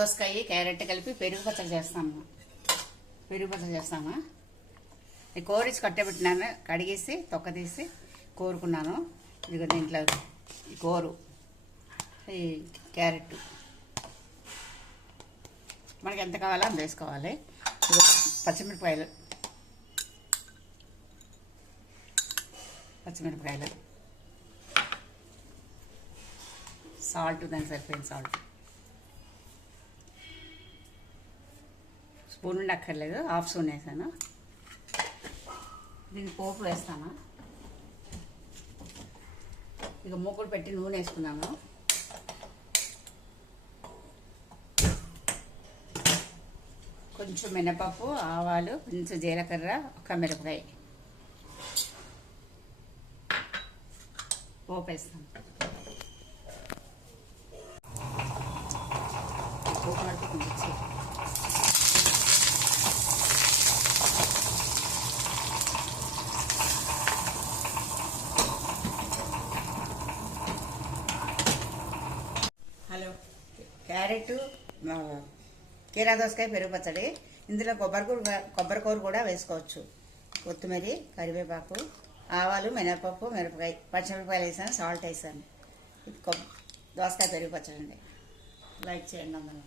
దోసకాయ క్యారెట్ కలిపి పెరుగు పచ్చడి చేస్తాము. ఈ కోరించి కట్టబెట్టినాను, కడిగేసి తొక్క తీసి కోరుకున్నాను. ఇదిగో దీంట్లో ఈ కోరు, ఈ క్యారెట్ మనకి ఎంత కావాలో అంత వేసుకోవాలి. ఇదిగో పచ్చిమిరపకాయలు, సాల్ట్, దానికి సరిపోయిన సాల్ట్, స్పూన్ ఉండి అక్కర్లేదు, హాఫ్ స్పూన్ వేసాను. దీన్ని పోపు వేస్తాను. ఇక మూకుడు పెట్టి నూనె వేసుకున్నాము. కొంచెం మినపప్పు, ఆవాలు, కొంచెం జీలకర్ర, ఒక మిరపకాయ పోపు వేస్తాను. పోపు వరకు కొంచెం క్యారెట్, కీరా దోసకాయ పెరుగు పచ్చడి. ఇందులో కొబ్బరికూర కూడా వేసుకోవచ్చు. కొత్తిమీర, కరివేపాకు, ఆవాలు, మినపప్పు, మిరపకాయ, పచ్చిమిరపకాయలు వేసాను, సాల్ట్ వేసాను. ఇది దోసకాయ పెరుగు పచ్చడి అండి. లైక్ చేయండి అందరూ.